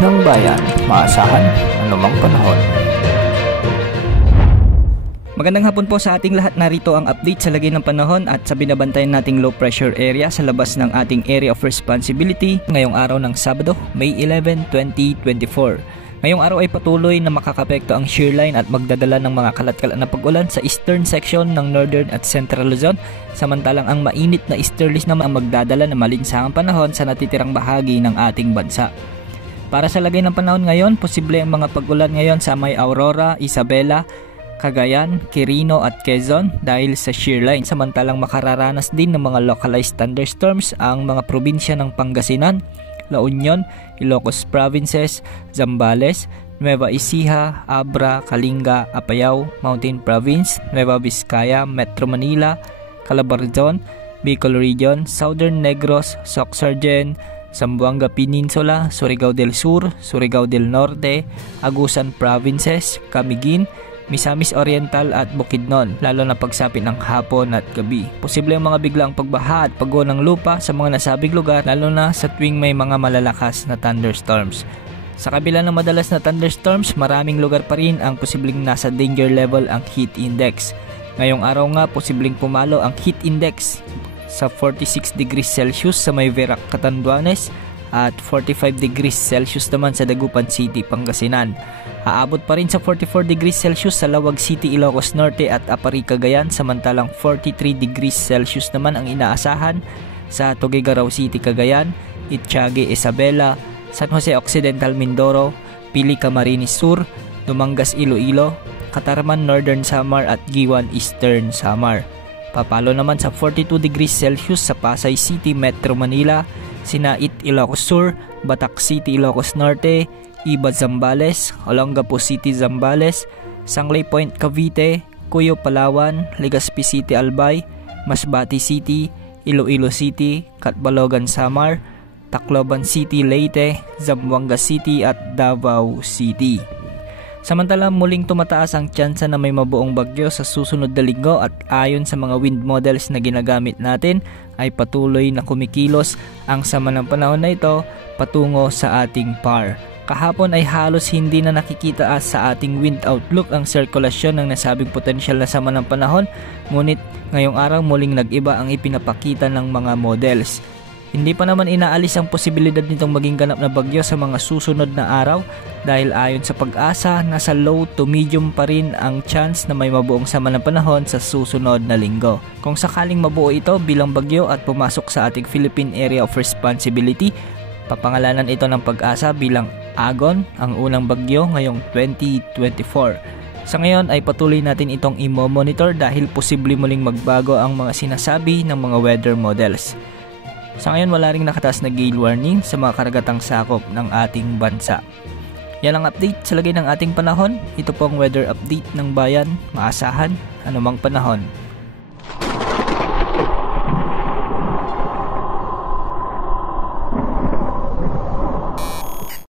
ng bayan, maasahan anumang panahon. Magandang hapon po sa ating lahat. Narito ang update sa lagay ng panahon at sa binabantayan nating low pressure area sa labas ng ating area of responsibility ngayong araw ng Sabado, May 11, 2024. Ngayong araw ay patuloy na makakapekto ang shear line at magdadala ng mga kalat-kalat na pag-ulan sa eastern section ng northern at central Luzon, samantalang ang mainit na easterlies naman ang magdadala ng malinsangang panahon sa natitirang bahagi ng ating bansa. Para sa lagay ng panahon ngayon, posible ang mga pag-ulan ngayon sa may Aurora, Isabela, Cagayan, Quirino at Quezon dahil sa shear line, samantalang makararanas din ng mga localized thunderstorms ang mga probinsya ng Pangasinan, La Union, Ilocos Provinces, Zambales, Nueva Ecija, Abra, Kalinga, Apayao, Mountain Province, Nueva Vizcaya, Metro Manila, Calabarzon, Bicol Region, Southern Negros, Sorsogon, Zamboanga Peninsula, Surigao del Sur, Surigao del Norte, Agusan Provinces, Camiguin, Misamis Oriental at Bukidnon, lalo na pagsapit ng hapon at gabi. Posible ang mga biglang pagbaha at pagguho ng lupa sa mga nasabing lugar, lalo na sa tuwing may mga malalakas na thunderstorms. Sa kabila ng madalas na thunderstorms, maraming lugar pa rin ang posibleng nasa danger level ang heat index. Ngayong araw nga, posibleng pumalo ang heat index sa 46 degrees Celsius sa may Verac, Catanduanes at 45 degrees Celsius naman sa Dagupan City, Pangasinan. Aabot pa rin sa 44 degrees Celsius sa Lawag City, Ilocos Norte at Apari, Cagayan, samantalang 43 degrees Celsius naman ang inaasahan sa Tuguegarao City, Cagayan, Ittiague, Isabela, San Jose Occidental, Mindoro, Pili, Camarines Sur, Dumangas, Iloilo, Catarman, Northern Samar at Giwan, Eastern Samar. Papalo naman sa 42 degrees Celsius sa Pasay City, Metro Manila, Sinait, Ilocos Sur, Batak City, Ilocos Norte, Iba, Zambales, Olongapo City, Zambales, Sanglay Point, Cavite, Cuyo, Palawan, Legazpi City, Albay, Masbate City, Iloilo City, Catbalogan, Samar, Tacloban City, Leyte, Zamboanga City at Davao City. Samantala, muling tumataas ang tsansa na may mabuong bagyo sa susunod na linggo at ayon sa mga wind models na ginagamit natin ay patuloy na kumikilos ang sama ng panahon na ito patungo sa ating PAR. Kahapon ay halos hindi na nakikita sa ating wind outlook ang sirkulasyon ng nasabing potensyal na sama ng panahon, ngunit ngayong araw muling nag-iba ang ipinapakita ng mga models. Hindi pa naman inaalis ang posibilidad nitong maging ganap na bagyo sa mga susunod na araw dahil ayon sa Pag-asa, nasa low to medium pa rin ang chance na may mabuong sama ng panahon sa susunod na linggo. Kung sakaling mabuo ito bilang bagyo at pumasok sa ating Philippine Area of Responsibility, papangalanan ito ng Pag-asa bilang Agon, ang unang bagyo ngayong 2024. Sa ngayon ay patuloy natin itong i-monitor dahil posible muling magbago ang mga sinasabi ng mga weather models. Sa ngayon wala ring nakataas na gale warning sa mga karagatang sakop ng ating bansa. Yan ang update sa lagay ng ating panahon. Ito po ang weather update ng bayan, maasahan anumang panahon.